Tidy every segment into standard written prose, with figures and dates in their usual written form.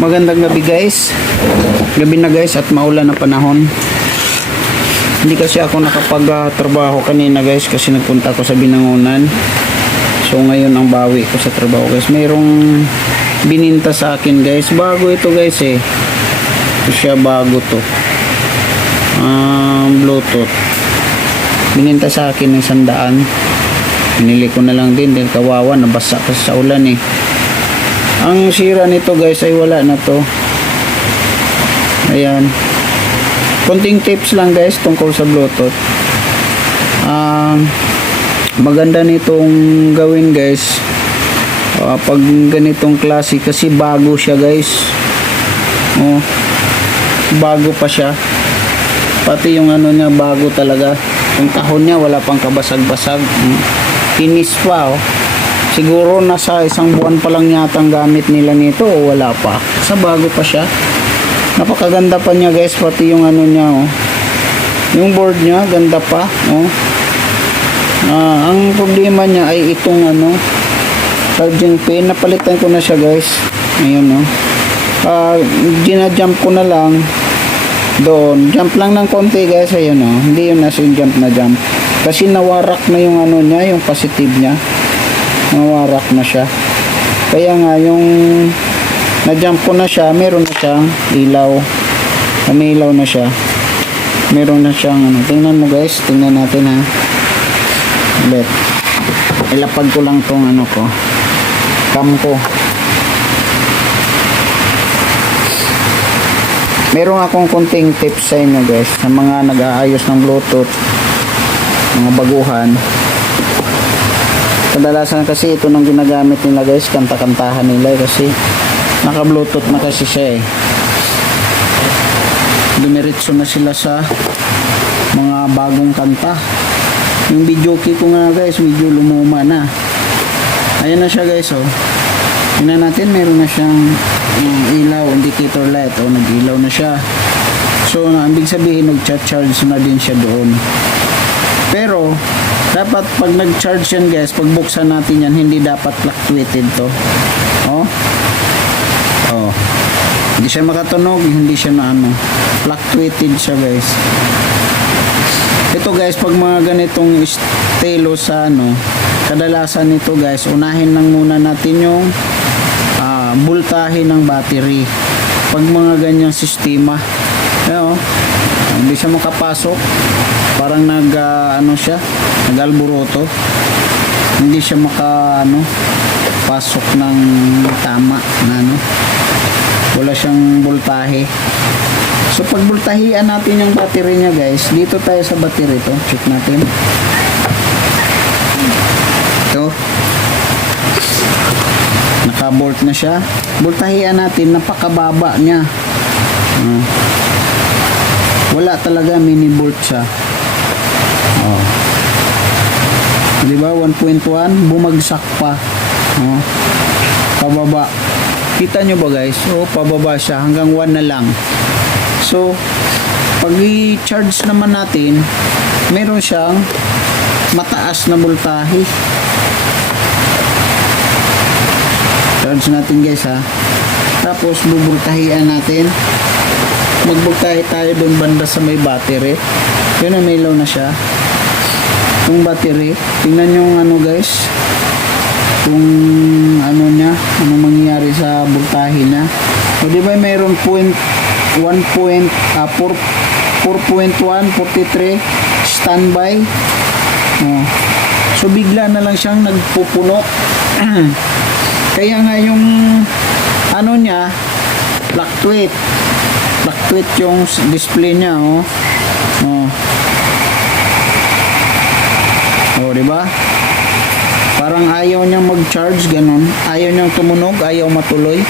Magandang gabi guys. Gabi na guys at maulan na panahon. Hindi kasi ako nakapag-trabaho kanina guys kasi nagpunta ako sa Binangonan. So ngayon ang bawi ko sa trabaho guys. Mayroong bininta sa akin guys. Bago ito guys eh. Ito siya, bago to. Bluetooth. Bininta sa akin ng 100. Pinili ko na lang din dahil kawawa, nabasa kasi sa ulan eh. Ang sira nito guys ay wala na to. Ayan. Konting tips lang guys tungkol sa Bluetooth. Maganda nitong gawin guys. Pag ganitong klase kasi bago siya guys. Bago pa siya. Pati yung ano niya bago talaga. Yung kahon niya wala pang kabasag-basag. Kinis pa oh. Siguro nasa 1 buwan pa lang yata ang gamit nila nito o wala pa. Sa bago pa siya. Napakaganda pa niya guys, pati yung ano niya oh. Yung board niya ganda pa oh. Ang problema niya ay itong ano, charging pin. Napalitan ko na siya guys. Ayun oh. Gina-jump ko na lang doon. Jump lang ng konti guys, ayun oh. Hindi yun as in jump na jump. Kasi nawarak na yung ano niya, yung positive niya. Nawarak na siya. Kaya nga yung na-jump ko na siya, meron na siyang ilaw. Umilaw na siya. Meron na siyang ano. Tingnan mo guys, tingnan natin ha. Ulit. Ilapag ko lang tong ano ko. Cam ko. Meron akong konting tips sa inyo guys, sa mga nag-aayos ng Bluetooth, mga baguhan. Kadalasan kasi ito nang ginagamit nila guys, kanta-kantahan nila kasi naka Bluetooth na kasi siya eh. Dumiretso na sila sa mga bagong kanta. Yung video key ko nga guys, medyo lumuma na. Ayan na siya guys oh. Tingnan natin, meron na siyang ilaw, indicator light oh, nag-ilaw na siya. So ibig sabihin nag-charge na din siya doon. Pero dapat pag nag-charge yan guys, pag buksan natin yan, hindi dapat fluctuated to. Oh. Hindi siya makatunog, hindi siya na ano, fluctuated siya guys. Ito guys, pag mga ganitong stelo sa ano, kadalasan nito guys, unahin lang muna natin yung voltahe ng battery. Pag mga ganyang sistema, ayun, hindi siya makapasok. Parang ano siya, nag-alboroto. Hindi siya pasok ng tama na ano. Wala siyang voltahe. So pag voltahian natin yung battery niya guys, dito tayo sa battery to. Check natin. Ito. Naka-volt na siya. Voltahian natin, napakababa niya. Wala talaga, mini volt siya. Diba 1.1 bumagsak pa pababa. Kita nyo ba guys? Pababa siya hanggang 1 na lang. So pag i-charge naman natin, meron siyang mataas na voltahe. Charge natin guys ha. Tapos bubultahian natin. Magbultahe tayo doon banda sa may battery. Yun na, may ilaw na siya. Yung battery, tingnan yung ano guys, kung ano niya, ano mangyayari sa voltahe na. O di ba mayroon 4.1, 43 standby. So bigla na lang siyang nagpupuno. Kaya nga yung ano niya, fluctuate yung display niya diba? Parang ayaw niyang mag-charge, ganun. Ayaw niyang tumunog, ayaw matuloy.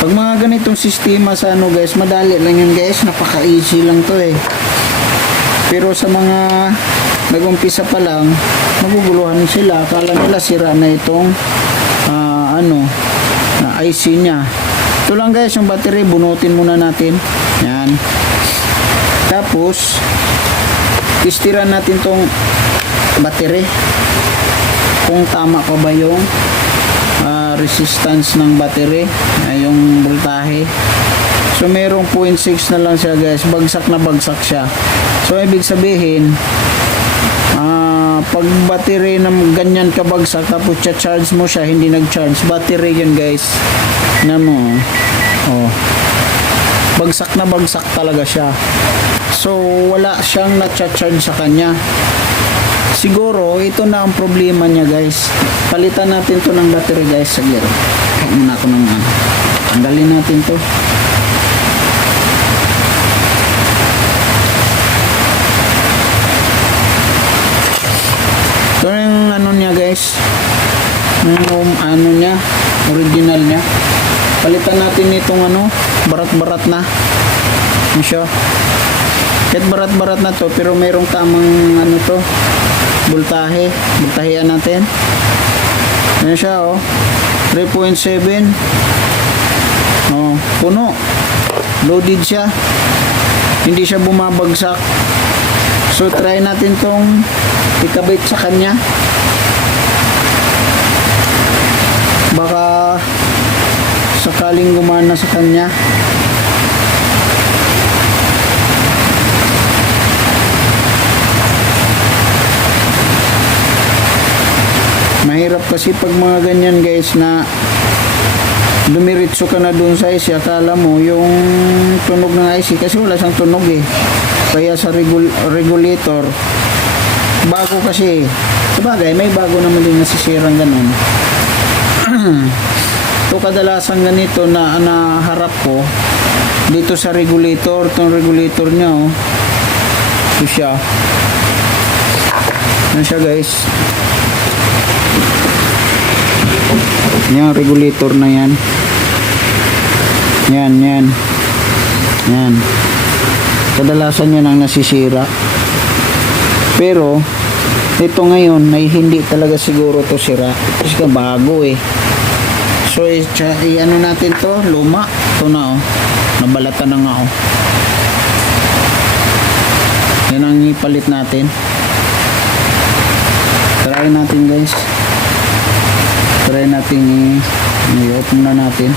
Pag mga ganitong sistema sa ano guys, madali lang yun guys, napaka-easy lang to eh. Pero sa mga nag-umpisa pa lang, maguguluhan sila, akala nila sira na itong na IC niya. Ito lang guys, yung battery, bunutin muna natin. Yan. Tapos testiran natin tong battery kung tama pa ba yung resistance ng battery, yung voltahe. So merong 0.6 na lang siya guys, bagsak na bagsak siya. So ibig sabihin, pag battery na ganyan kabagsak tapos charge mo siya, hindi nag-charge, battery yun guys. Na mo, oh, bagsak na bagsak talaga siya. So wala siyang na-charge sa kanya. Siguro ito na ang problema niya guys. Palitan natin to ng battery guys. Sige, huwag muna ako ng tanggalin natin to. Ito yung ano niya guys, yung ano niya, original niya. Palitan natin itong ano, barat-barat na. Ano siya? Kahit barat-barat na to, pero mayroong tamang ano to, voltahe. Voltahean natin. Ano siya oh, 3.7. Oh, puno. Loaded siya. Hindi siya bumabagsak. So try natin tong ikabit sa kanya. Baka sakaling gumana sa kanya. Mahirap kasi pag mga ganyan guys na dumiritso ka na dun sa IC, akala mo yung tunog ng IC kasi wala siyang tunog eh. Kaya sa regulator, bago kasi, sabagay may bago naman din nasisirang ganun. Ito kadalasan ganito na naharap ko dito sa regulator. Itong regulator niya oh, ito siya. Ano siya guys, yung regulator na yan. Yan kadalasan yan ang nasisira. Pero ito ngayon ay hindi talaga siguro to sira kasi bago eh. So ano natin to, luma ito na oh, nabalatan na nga oh. Yan ang ipalit natin. Try natin guys, try natin i-open na natin.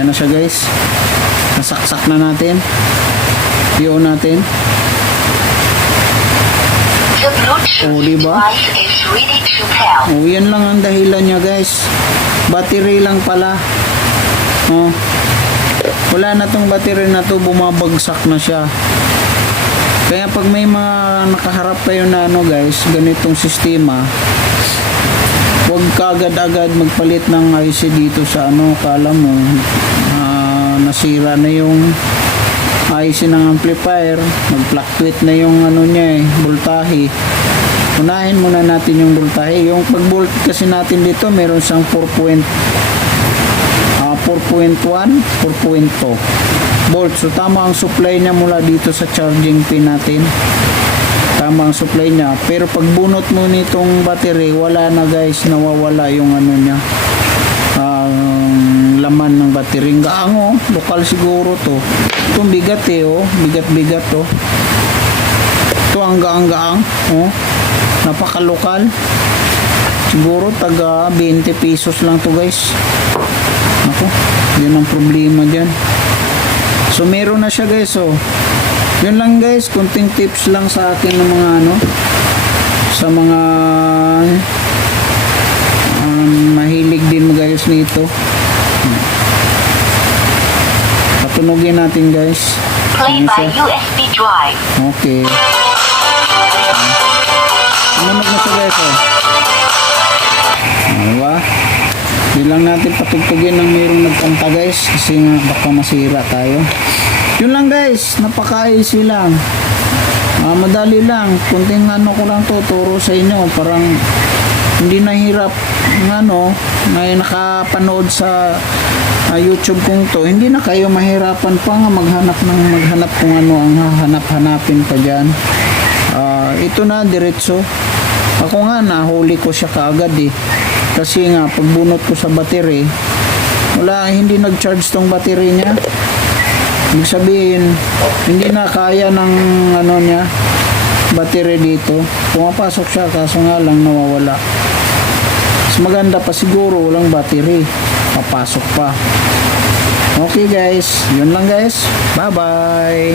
Yan na siya guys, nasaksak na natin, i-on natin. Oh, diba? Oh, yan lang ang dahilan niya guys, battery lang pala. Oh, wala na tong battery na to, bumabagsak na siya. Kaya pag may mga nakaharap kayo na ano guys, ganitong sistema, huwag ka agad-agad magpalit ng IC dito sa ano, kala mo nasira na yung IC ng amplifier, mag-fluctuate na yung ano niya eh, voltahe. Unahin muna natin yung voltahe. Yung pag-volt kasi natin dito, meron siyang 4.1, 4.2 volt. So tama ang supply niya mula dito sa charging pin natin. Tama ang supply niya. Pero pag bunot mo nitong battery, wala na guys, nawawala yung ano niya, laman ng battery. Gaang oh, lokal siguro to. Itong bigat eh oh, bigat-bigat to. Ito ang gaang-gaang oh, napakalokal. Siguro taga 20 pesos lang to guys. Ako, yun ang problema dyan. So meron na siya guys oh. Yun lang guys, kunting tips lang sa akin ng mga ano, sa mga mahilig din mag-ayos nito. Patunogin natin guys. Play by USB drive. Okay. Tunog na siya guys oh. Diba? Di lang natin patugtugin ng mayroong nagkanta guys, kasi nga baka masira tayo. Yun lang guys, napaka-easy lang. Madali lang. Kunting ano ko lang tuturo sa inyo, parang hindi nahirap ng ano, may nakapanood sa YouTube kong to, hindi na kayo mahirapan pa nga maghanap kung ano ang hahanap-hanapin pa dyan. Ito na, diretso. Ako nga, nahuli ko siya kaagad eh. Kasi nga, pagbunot ko sa battery, hindi nag-charge tong battery niya. Ibig sabihin, hindi na kaya ng ano niya, battery dito. Pumapasok siya kaso nga lang nawawala. Mas maganda pa siguro walang battery. Papasok pa. Okay guys, yun lang guys. Bye bye.